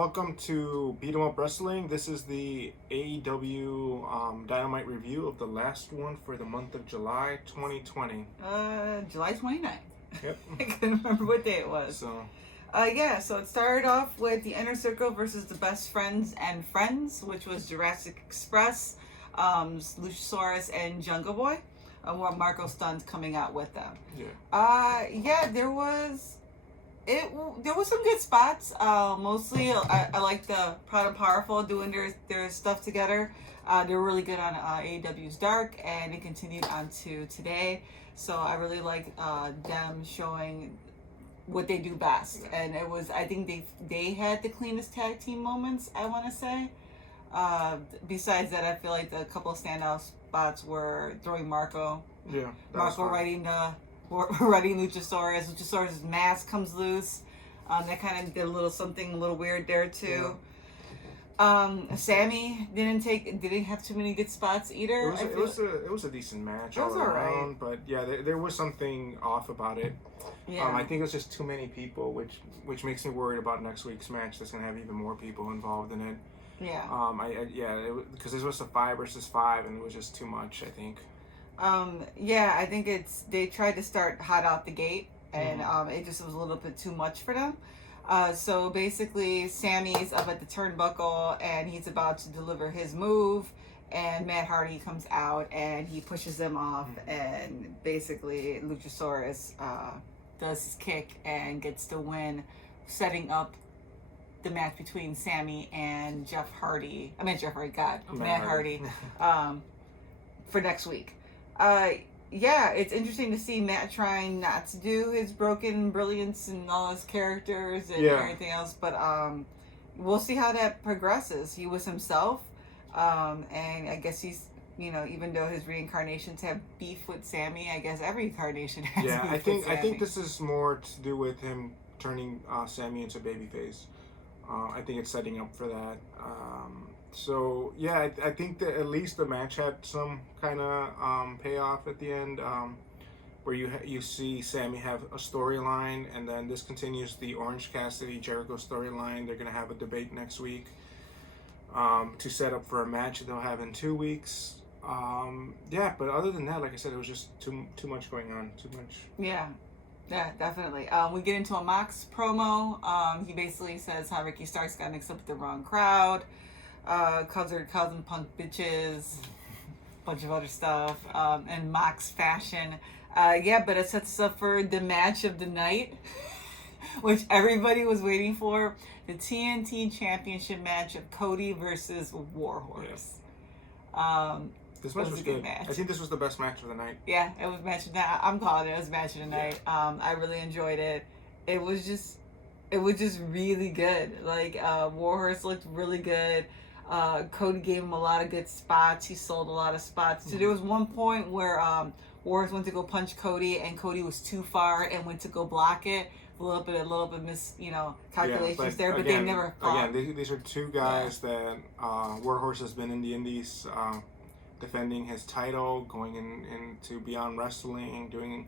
welcome to Beat 'em Up Wrestling. This is the AEW Dynamite review of the last one for the month of July 2020. July 29th. Yep. I couldn't remember what day it was. So it started off with the Inner Circle versus the Best Friends and Friends, which was Jurassic Express, Luchasaurus, and Jungle Boy. Where Marco Stunt's coming out with them. There was some good spots. Mostly, I like the Proud and Powerful doing their stuff together. They were really good on AEW's Dark, and it continued on to today. So I really like them showing what they do best. And I think they had the cleanest tag team moments, I want to say. Besides that, I feel like the couple of standout spots were throwing Marco. Yeah. Marco riding Luchasaurus. Luchasaurus' mask comes loose. That kind of did a little weird there too. Yeah. Sammy didn't have too many good spots either. It was a decent match all around, but yeah, there was something off about it. Yeah. I think it was just too many people, which makes me worried about next week's match. That's gonna have even more people involved in it. Yeah. Because this was a 5 versus 5, and it was just too much, I think. I think they tried to start hot out the gate, and it just was a little bit too much for them. So basically, Sammy's up at the turnbuckle, and he's about to deliver his move, and Matt Hardy comes out, and he pushes him off, and basically Luchasaurus does his kick and gets the win, setting up the match between Sammy and Matt Hardy, for next week. It's interesting to see Matt trying not to do his broken brilliance and all his characters and everything else, but we'll see how that progresses. He was himself, and I guess he's, even though his reincarnations have beef with Sammy, I guess every incarnation has beef with Sammy. I think this is more to do with him turning Sammy into babyface. I think it's setting up for that. I think that at least the match had some kind of payoff at the end, where you see Sammy have a storyline, and then this continues the Orange Cassidy Jericho storyline. They're gonna have a debate next week to set up for a match they'll have in 2 weeks. But other than that, like I said, it was just too much going on. Too much. Yeah, definitely. We get into a Mox promo. He basically says how Ricky Starks got mixed up with the wrong crowd. Calls them punk bitches. Bunch of other stuff. And Mox fashion. But it sets us up for the match of the night, which everybody was waiting for. The TNT Championship match of Cody versus Warhorse. This match was good. Match. I think this was the best match of the night. Yeah, it was match of the night. I'm calling it. It was match of the night. I really enjoyed it. It was just really good. Like, Warhorse looked really good. Cody gave him a lot of good spots. He sold a lot of spots. So there was one point where Warhorse went to go punch Cody, and Cody was too far and went to go block it. A little bit calculations there, but they never fought. Again, these are two guys that Warhorse has been in the Indies. Defending his title, going into Beyond Wrestling, doing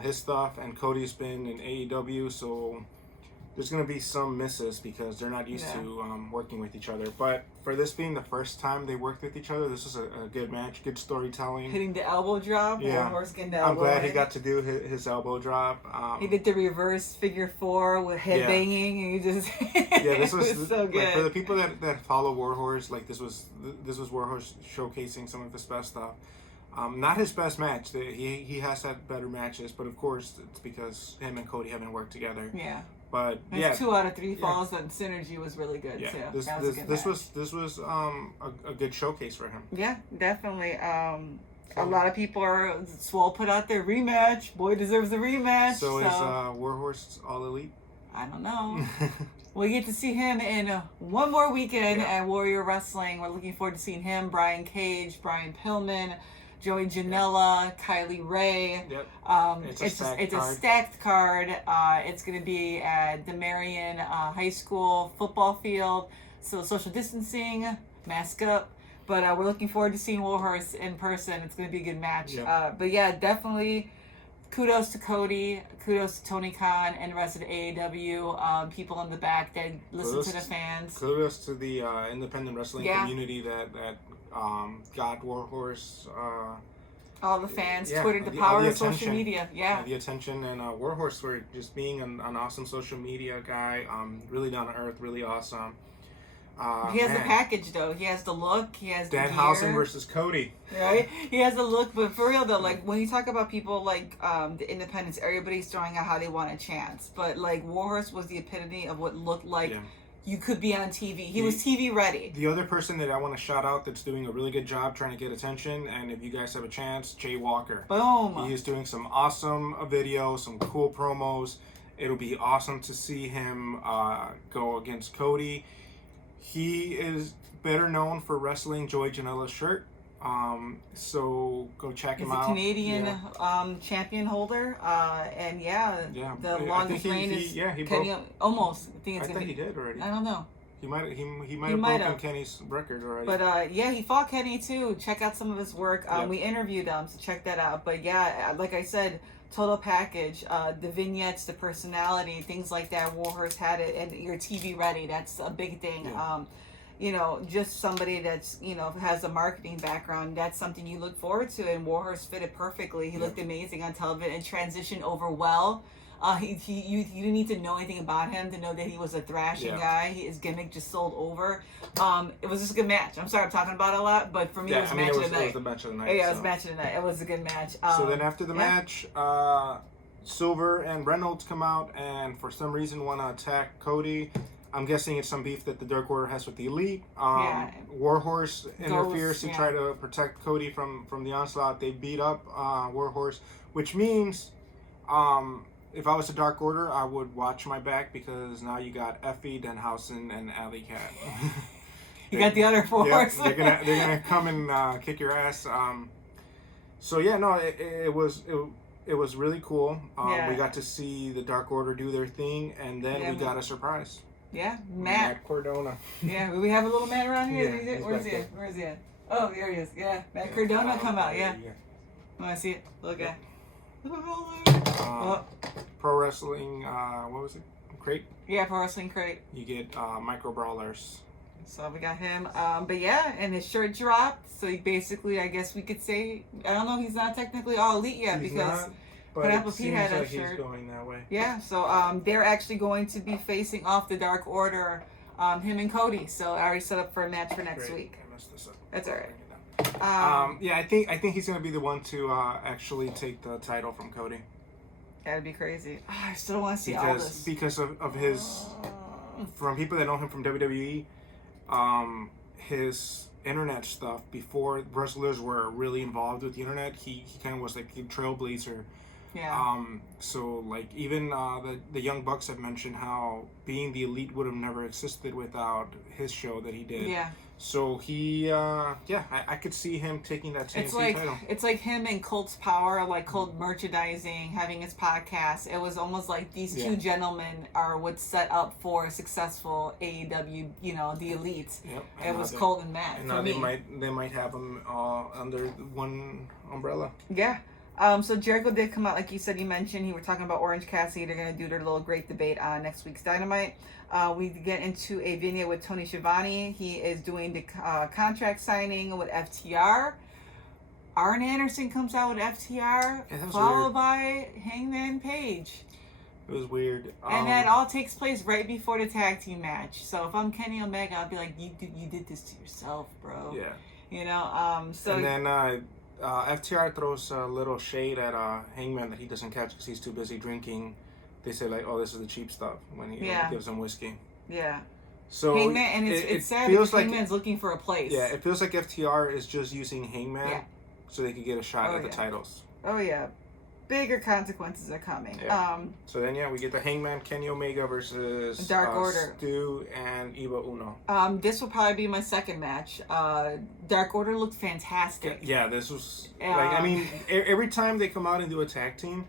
his stuff, and Cody's been in AEW, so there's going to be some misses because they're not used to working with each other. But for this being the first time they worked with each other, this is a good match, good storytelling. Hitting the elbow drop. Yeah. I'm glad he got to do his elbow drop. He did the reverse figure 4 with head banging, and he just this was so good. For the people that follow Warhorse, like this was Warhorse showcasing some of his best stuff. Not his best match. He has had better matches, but of course it's because him and Cody haven't worked together. Yeah. But his 2 out of 3 falls and synergy was really good too. This was a good showcase for him. Yeah, definitely. A lot of people are Swole put out their rematch. Boy deserves a rematch. So is Warhorse All Elite? I don't know. We get to see him in one more weekend at Warrior Wrestling. We're looking forward to seeing him, Brian Cage, Brian Pillman, Joey Janela, Kylie Ray. Yep. It's a stacked card. It's going to be at the Marion High School football field. So social distancing, mask up. But we're looking forward to seeing Warhorse in person. It's going to be a good match. Yep. Definitely kudos to Cody, kudos to Tony Khan and the rest of the AEW people in the back that listen to the fans. Kudos to the independent wrestling community that got Warhorse. All the fans, Twitter, the power of social media. The attention, and Warhorse for just being an awesome social media guy. Really down to earth, really awesome. He has the package though. He has the look. He has the gear. Danhausen versus Cody. Right? He has the look, but for real though, like when you talk about people like the independents, everybody's throwing out how they want a chance. But like Warhorse was the epitome of what looked like you could be on TV. He was TV ready. The other person that I want to shout out that's doing a really good job trying to get attention, and if you guys have a chance, Jay Walker. Boom. He is doing some awesome videos, some cool promos. It'll be awesome to see him go against Cody. He is better known for wrestling Joey Janela's shirt. So go check him out. He's a Canadian champion holder. And the longest reign is Kenny. Almost. I think he did already. I don't know. He might have broken Kenny's record already. But he fought Kenny too. Check out some of his work. We interviewed him, so check that out. But like I said, total package, the vignettes, the personality, things like that. Warhorse had it, and you're TV ready. That's a big thing. Just somebody that's has a marketing background. That's something you look forward to, and Warhorse fit it perfectly. He looked amazing on television and transitioned over well. You didn't need to know anything about him to know that he was a thrashing guy. His gimmick just sold over. It was just a good match. I'm sorry I'm talking about it a lot, but for me it was match of the night. It was the match of the night. Yeah, it was match of the night. It was a good match. So then after the match, Silver and Reynolds come out and for some reason want to attack Cody. I'm guessing it's some beef that the Dark Order has with the Elite. Warhorse interferes to try to protect Cody from the onslaught. They beat up Warhorse, which means if I was a Dark Order, I would watch my back because now you got Effie, Danhausen, and Alley Cat. You got the other four. Yeah, they're gonna come and kick your ass. It was really cool. We got to see the Dark Order do their thing, and then we got a surprise. Yeah, Matt Cardona. Yeah, we have a little Matt around here. Yeah, Where's he at? Where's he at? Oh, there he is. Yeah, Matt Cardona come out. Yeah. Want to see it? Look at. Pro Wrestling. What was it? Crate. Yeah, Pro Wrestling Crate. You get micro brawlers. So we got him. And his shirt dropped. So he basically, I guess we could say, I don't know, he's not technically all elite yet because. But Pineapple Pete had a shirt. He's going that way. Yeah, so they're actually going to be facing off the Dark Order, him and Cody. So I already set up for a match for next week. I messed this up. That's all right. I think he's going to be the one to actually take the title from Cody. That'd be crazy. I still want to see all this. Because of his, from people that know him from WWE, his internet stuff, before wrestlers were really involved with the internet, he kind of was like a trailblazer. Yeah. So like even the Young Bucks have mentioned how being the Elite would have never existed without his show that he did. Yeah. So he, I could see him taking that TNT title. It's like him and Colt's Power, like Colt merchandising, having his podcast. It was almost like these two gentlemen are what's set up for a successful AEW, the Elite. Yep. It was Colt and Matt. And now they might have them under one umbrella. Yeah. So Jericho did come out, like you said, you mentioned, were talking about Orange Cassidy. They're going to do their little great debate on next week's Dynamite. We get into a vignette with Tony Schiavone. He is doing the contract signing with FTR. Arn Anderson comes out with FTR, followed by Hangman Page. It was weird. And that all takes place right before the tag team match. So if I'm Kenny Omega, I'd be like, you did this to yourself, bro. Yeah. And then FTR throws a little shade at Hangman that he doesn't catch because he's too busy drinking. They say like, "Oh, this is the cheap stuff" when he gives them whiskey. Yeah. So Hangman, and it's sad because Hangman's looking for a place. Yeah, it feels like FTR is just using Hangman so they could get a shot at the titles. Oh yeah, bigger consequences are coming. Yeah. So then we get the Hangman Kenny Omega versus Dark Order, Stu and Eva Uno. This will probably be my second match. Dark Order looked fantastic. Yeah, this was every time they come out and do a tag team,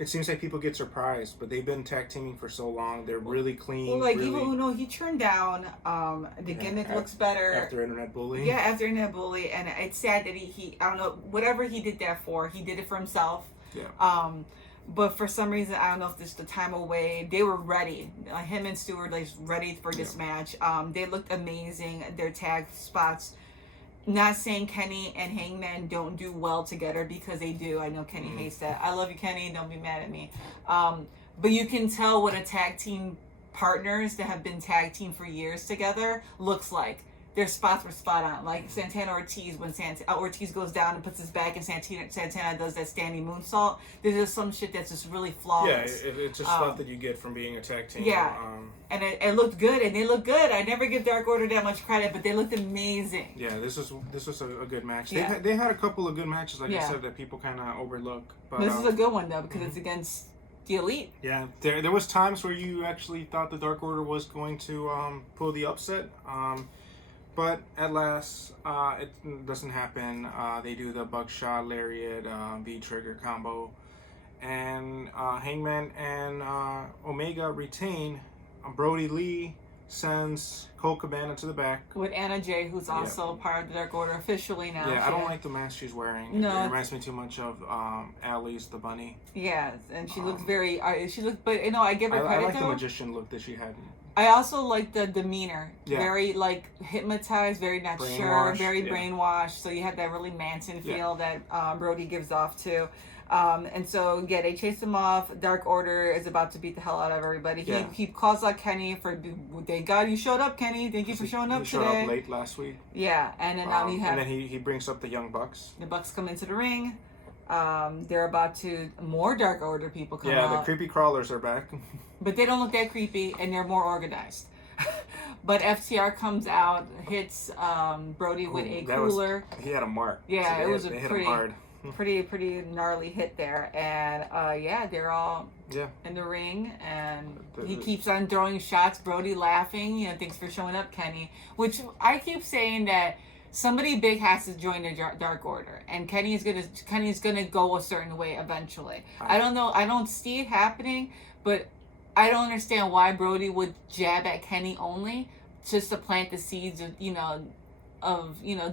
it seems like people get surprised, but they've been tag teaming for so long. They're really clean. Well, like Eva Uno, he turned down. The gimmick looks better after Internet Bully. Yeah, after Internet Bully, and it's sad that he I don't know, whatever he did that for, he did it for himself. Yeah. But for some reason, I don't know if this is the time away, they were ready. Him and Stu were like ready for this match. They looked amazing. Their tag spots. Not saying Kenny and Hangman don't do well together, because they do. I know Kenny hates that. I love you, Kenny. Don't be mad at me. But you can tell what a tag team partners that have been tag team for years together looks like. Their spots were spot on. Like Santana Ortiz, when Ortiz goes down and puts his back and Santana does that standing moonsault. There's just some shit that's just really flawless. Yeah, it's just stuff that you get from being a tag team. Yeah, and it looked good, and they look good. I never give Dark Order that much credit, but they looked amazing. Yeah, this was a good match. Yeah. They had a couple of good matches, like I said, that people kind of overlook. But this is a good one, though, because it's against the Elite. Yeah, there was times where you actually thought the Dark Order was going to pull the upset. But at last, it doesn't happen. They do the buckshot, lariat, V-trigger combo. And Hangman and Omega retain. Brody Lee sends Cole Cabana to the back. With Anna Jay, who's also part of the Dark Order officially now. Yeah, I don't like the mask she's wearing. No. It reminds me too much of Allie's the bunny. Yeah, and she looks very... but, I give her credit, I like though. the magician look that she had. I also like the demeanor. Yeah. Very, hypnotized, very not sure, very brainwashed. So you have that really Manson feel that Brody gives off, too. And so, they chase him off. Dark Order is about to beat the hell out of everybody. He calls out Kenny for, thank God you showed up, Kenny. Thank you for showing up today. He showed up late last week. Yeah, and then now you have... And then he brings up the Young Bucks. The Bucks come into the ring. They're about to... More Dark Order people come out. Yeah, the creepy crawlers are back. But they don't look that creepy, and they're more organized. But FTR comes out, hits Brody with a cooler. He had a mark. Yeah, so it was a hit him hard. pretty gnarly hit there. And they're all in the ring, and he keeps on throwing shots. Brody laughing, thanks for showing up, Kenny. Which I keep saying that somebody big has to join the Dark Order, and Kenny's gonna go a certain way eventually. I don't know. I don't see it happening, but I don't understand why Brody would jab at Kenny only, just to plant the seeds of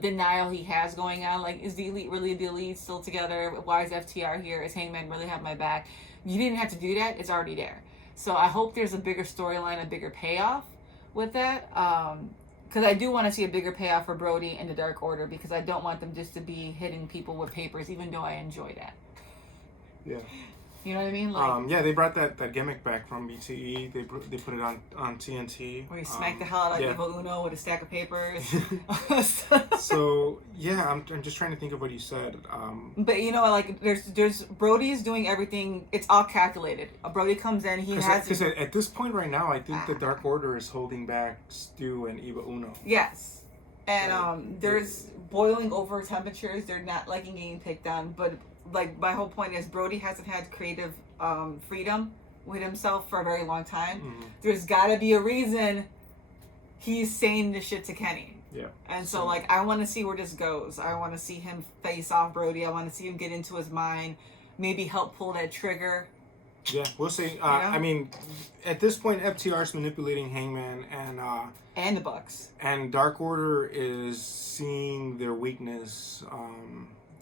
denial he has going on. Like, is the Elite really the Elite still together? Why is FTR here? Is Hangman really have my back? You didn't have to do that. It's already there. So I hope there's a bigger storyline, a bigger payoff with that. Because I do want to see a bigger payoff for Brody and the Dark Order, because I don't want them just to be hitting people with papers, even though I enjoy that. Yeah. You know what I mean? They brought that gimmick back from BTE. They put it on TNT. Where he smacked the hell out of Evil Uno with a stack of papers. So I'm just trying to think of what you said. But there's Brody is doing everything. It's all calculated. Brody comes in. Because at this point right now, I think the Dark Order is holding back Stu and Evil Uno. Yes, and there's boiling over temperatures. They're not liking getting picked on, but. My whole point is Brody hasn't had creative freedom with himself for a very long time. Mm-hmm. There's got to be a reason he's saying this shit to Kenny. Yeah. And so I want to see where this goes. I want to see him face off Brody. I want to see him get into his mind, maybe help pull that trigger. Yeah, we'll see. I mean, at this point, FTR is manipulating Hangman and the Bucks. And Dark Order is seeing their weakness.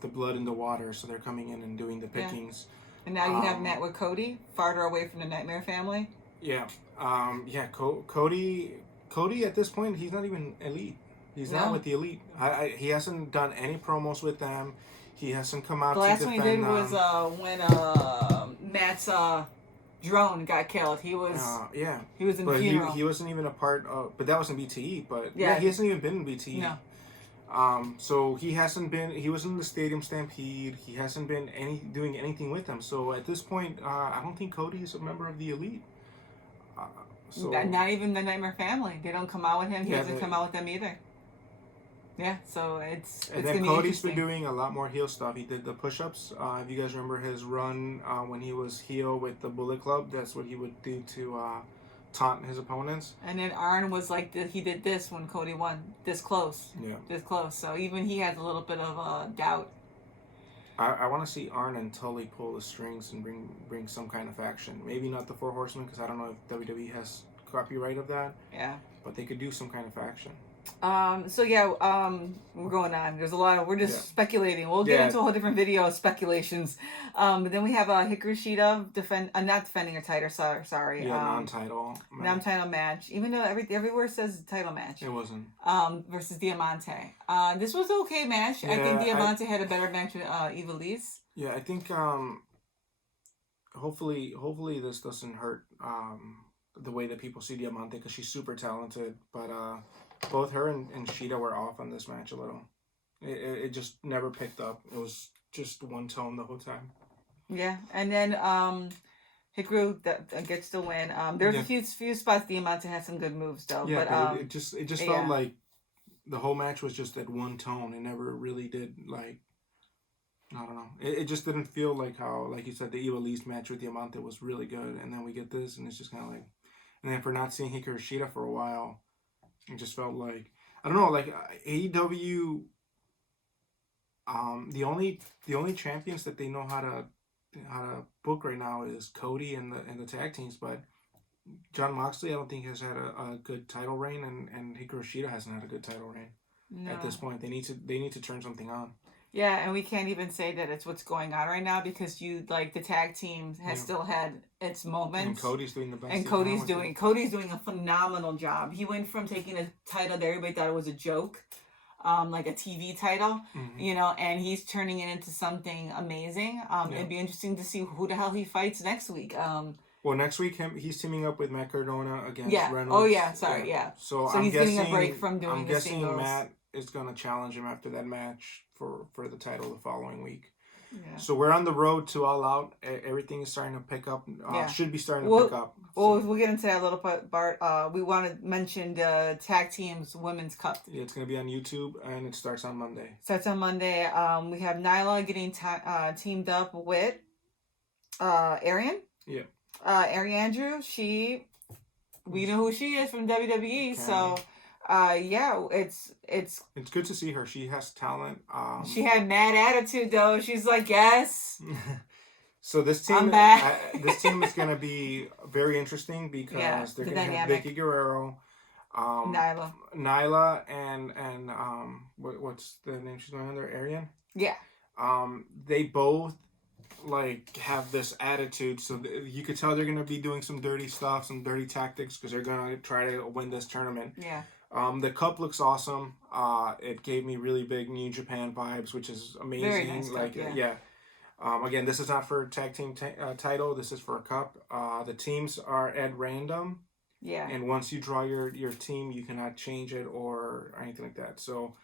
The blood in the water, so they're coming in and doing the pickings. And now you have Matt with Cody, farther away from the Nightmare family. Yeah. Cody at this point, he's not even Elite. He's not with the Elite. He hasn't done any promos with them. He hasn't come out to defend them. The last one he did was when Matt's drone got killed. He was he was in the funeral. He wasn't even a part of, but that wasn't BTE. But he hasn't even been in BTE. No. So he hasn't been. He was in the Stadium Stampede. He hasn't been doing anything with them. So at this point, I don't think Cody is a member of the Elite. Not even the Nightmare family. They don't come out with him. He doesn't come out with them either. Yeah, so it's and then Cody's been doing a lot more heel stuff. He did the push-ups. If you guys remember his run when he was heel with the Bullet Club, that's what he would do to taunt his opponents. And then Arn was he did this when Cody won, this close. Yeah. This close. So even he has a little bit of doubt. I want to see Arn and Tully pull the strings and bring some kind of action. Maybe not the Four Horsemen, because I don't know if WWE has copyright of that. Yeah. But they could do some kind of action. We're going on. There's a lot of, we're just Yeah. speculating. We'll get Yeah. into a whole different video of speculations. But then we have Hikaru Shida not defending her title, sorry. Yeah, non-title match. Non-title match. Even though everywhere says title match. It wasn't. Versus Diamante. This was an okay match. I think Diamante had a better match with Ivelisse. Yeah, I think hopefully this doesn't hurt the way that people see Diamante, because she's super talented. But both her and Shida were off on this match a little. It just never picked up. It was just one tone the whole time. Yeah, and then Hikaru that gets the win. There's a few spots Diamante had some good moves though. Yeah, but it just felt like the whole match was just at one tone. It never really did, like, I don't know. It just didn't feel like how, like you said, the Ivelisse match with Diamante was really good, and then we get this, and it's just kind of like, and then for not seeing Hikaru Shida for a while, it just felt like, I don't know, like AEW. The only champions that they know how to book right now is Cody and the tag teams, but Jon Moxley, I don't think, has had a good title reign, and Hikaru Shida hasn't had a good title reign at this point. They need to turn something on. Yeah, and we can't even say that it's what's going on right now, because the tag team has still had its moments. And Cody's doing the best. And Cody's doing a phenomenal job. He went from taking a title that everybody thought was a joke, like a TV title, and he's turning it into something amazing. It'd be interesting to see who the hell he fights next week. Well, next week he's teaming up with Matt Cardona against Reynolds. Oh yeah, sorry, yeah. So he's getting a break from doing the singles. I'm guessing Matt is gonna challenge him after that match for the title the following week. Yeah. So we're on the road to All Out. Everything is starting to pick up. Should be starting to pick up. Well, we'll get into that a little bit, Bart. We want to mention the tag teams women's cup. Yeah, it's going to be on YouTube, and it starts on Monday. We have Nyla getting teamed up with Arian. Yeah. Arian Andrew. We know who she is from WWE. So. It's good to see her. She has talent. She had mad attitude though. She's like, yes. So this team, I'm back. this team is going to be very interesting, because they're going to have Vicky Guerrero, Nyla, and what's the name she's going under? Arian. Yeah. They both like have this attitude, so you could tell they're going to be doing some dirty stuff, some dirty tactics, because they're going to try to win this tournament. Yeah. The cup looks awesome. It gave me really big New Japan vibes, which is amazing. Very nice cup, yeah. Again, this is not for a tag team title. This is for a cup. The teams are at random. Yeah. And once you draw your team, you cannot change it or anything like that. So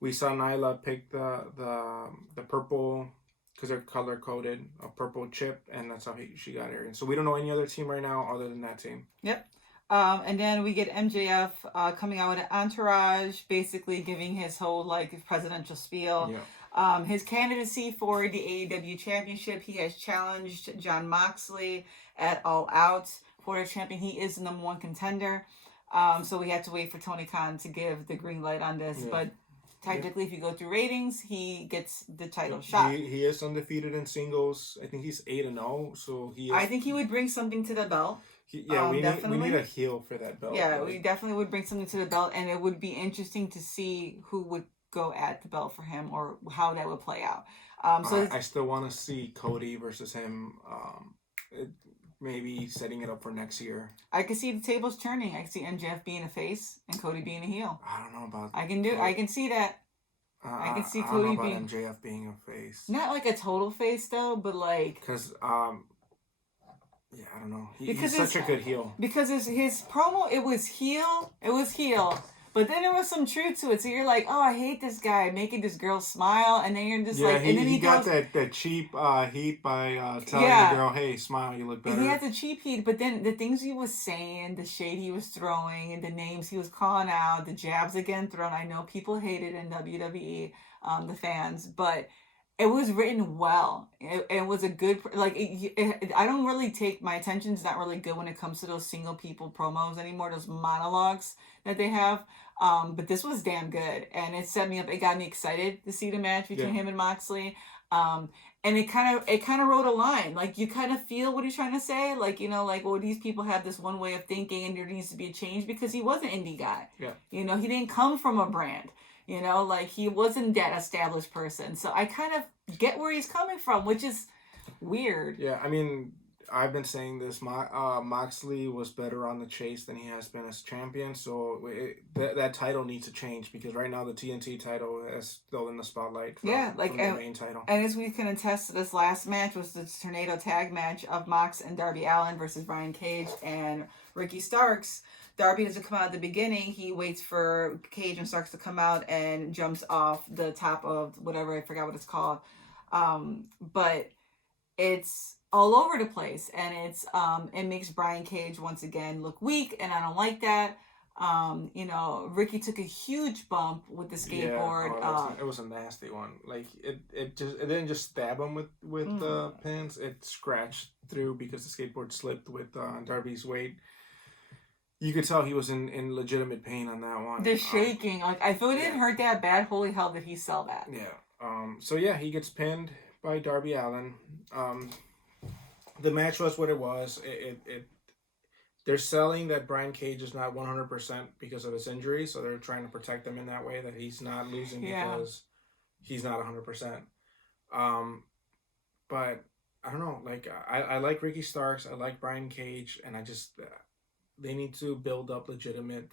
we saw Nyla pick the purple, because they're color coded, a purple chip, and that's how she got Arian. So we don't know any other team right now other than that team. Yep. And then we get MJF coming out with an entourage, basically giving his whole presidential spiel. Yeah. His candidacy for the AEW Championship, he has challenged Jon Moxley at All Out for the champion. He is the number one contender. So we had to wait for Tony Khan to give the green light on this. Yeah. But technically, if you go through ratings, he gets the title shot. He is undefeated in singles. I think he's 8-0. So I think he would bring something to the belt. We need a heel for that belt. Yeah, we definitely would bring something to the belt, and it would be interesting to see who would go at the belt for him, or how that would play out. I still want to see Cody versus him. Maybe setting it up for next year. I can see the tables turning. I can see MJF being a face and Cody being a heel. I don't know about. I can see that. I can see Cody being MJF being a face. Not like a total face though, but like. Because yeah, I don't know. He's such a good heel. Because his promo, it was heel, but then there was some truth to it. So you're like, oh, I hate this guy making this girl smile, and then you're just and then he got that cheap heat by telling the girl, hey, smile, you look better. He had the cheap heat, but then the things he was saying, the shade he was throwing, and the names he was calling out, the jabs again thrown. I know people hate it in WWE, the fans, but it was written well. It was a good, I don't really take, my attention's not really good when it comes to those single people promos anymore, those monologues that they have. But this was damn good, and it set me up. It got me excited to see the match between him and Moxley. And it kind of wrote a line. Like, you kind of feel what he's trying to say. Like, you know, like, well, these people have this one way of thinking, and there needs to be a change, because he was an indie guy. Yeah. You know, he didn't come from a brand. You know, like, he wasn't that established person. So I kind of get where he's coming from, which is weird. Yeah, I mean, I've been saying this. Moxley was better on the chase than he has been as champion. So that title needs to change, because right now the TNT title is still in the spotlight. From the main title. And as we can attest to, this last match was the Tornado Tag match of Mox and Darby Allin versus Brian Cage and Ricky Starks. Darby doesn't come out at the beginning. He waits for Cage and Starks to come out and jumps off the top of whatever, I forgot what it's called. But it's all over the place, and it makes Brian Cage once again look weak, and I don't like that. You know, Ricky took a huge bump with the skateboard. Yeah, it was a nasty one. Like, it didn't just stab him with the pins. It scratched through because the skateboard slipped with Darby's weight. You could tell he was in legitimate pain on that one. The shaking, like, I feel it didn't hurt that bad. Holy hell, did he sell that? Yeah. So yeah, he gets pinned by Darby Allin. The match was what it was. They're selling that Brian Cage is not 100% because of his injury, so they're trying to protect him in that way, that he's not losing because he's not 100%. But I don't know. Like, I like Ricky Starks. I like Brian Cage, and I just they need to build up legitimate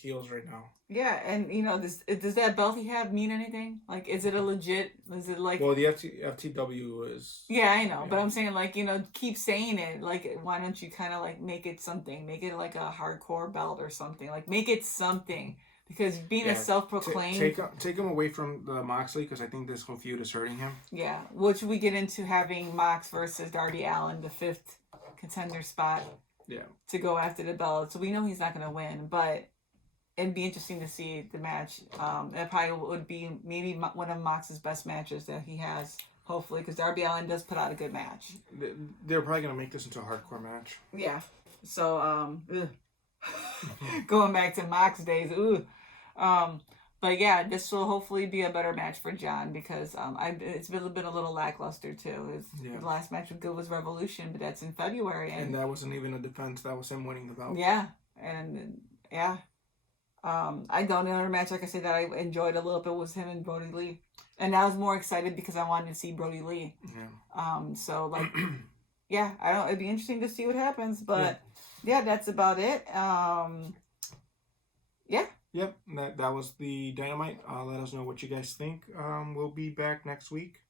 heels right now. Yeah, and you know, does that belt he have mean anything? Like, is it a legit? Is it like? Well, the FTW is. Yeah, I know, but I'm saying, like, you know, keep saying it. Like, why don't you kind of like make it something? Make it like a hardcore belt or something. Like, make it something, because being a self-proclaimed. Take him away from the Moxley, because I think this whole feud is hurting him. Yeah, which we get into having Mox versus Darby Allin, the 5th contender spot. Yeah. To go after the belt, so we know he's not going to win, but it'd be interesting to see the match. It probably would be maybe one of Mox's best matches that he has, hopefully, because Darby Allin does put out a good match. They're probably going to make this into a hardcore match. Yeah. So, going back to Mox days, but yeah, this will hopefully be a better match for John, because it's been a little lackluster too. The last match with Good was Revolution, but that's in February, and that wasn't even a defense. That was him winning the belt. Yeah, and yeah, I know another match, like I said, that I enjoyed a little bit was him and Brody Lee, and I was more excited because I wanted to see Brody Lee. Yeah. So like, yeah, it'd be interesting to see what happens, but yeah, that's about it. Yeah. Yep, that was the Dynamite. Let us know what you guys think. We'll be back next week.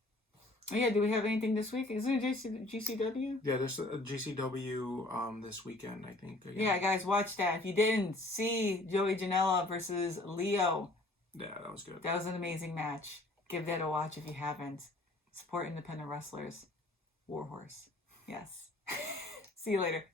Oh yeah, do we have anything this week? Is it GCW? Yeah, there's a GCW this weekend, I think. Again. Yeah, guys, watch that. If you didn't see Joey Janela versus Leo. Yeah, that was good. That was an amazing match. Give that a watch if you haven't. Support independent wrestlers. Warhorse. Yes. See you later.